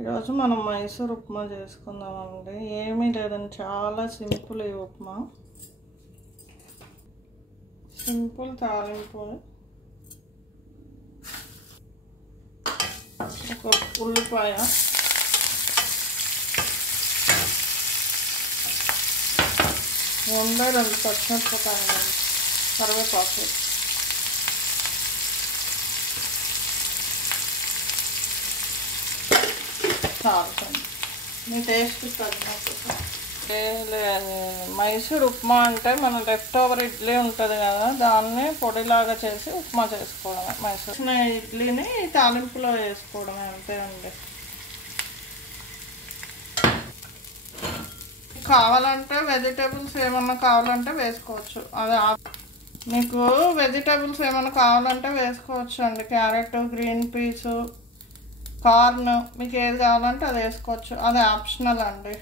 ఈరోజు మనం మైసూర్ ఉప్మా చేసుకుందామండి. ఏమీ లేదండి, చాలా సింపుల్ ఈ ఉప్మా. సింపుల్ తాలింపు, ఒక ఉల్లిపాయ, రెండు పచ్చిమిరపకాయలు, కరివేపాకు, చాలు మీ టేస్ట్ తగినట్టు. మైసూర్ ఉప్మా అంటే మన లెఫ్ట్ ఓవర్ ఇడ్లీ ఉంటుంది కదా, దాన్ని పొడిలాగా చేసి ఉప్మా చేసుకోవడమే. మైసూర్ ఇడ్లీని తాలింపులో వేసుకోవడమే, అంతే అండి. కావాలంటే వెజిటేబుల్స్ ఏమన్నా కావాలంటే వేసుకోవచ్చు. అదే మీకు వెజిటేబుల్స్ ఏమైనా కావాలంటే వేసుకోవచ్చు అండి. క్యారెట్, గ్రీన్ పీసు, కార్న్, మీకు ఏది కావాలంటే అది వేసుకోవచ్చు. అది ఆప్షనల్ అండి.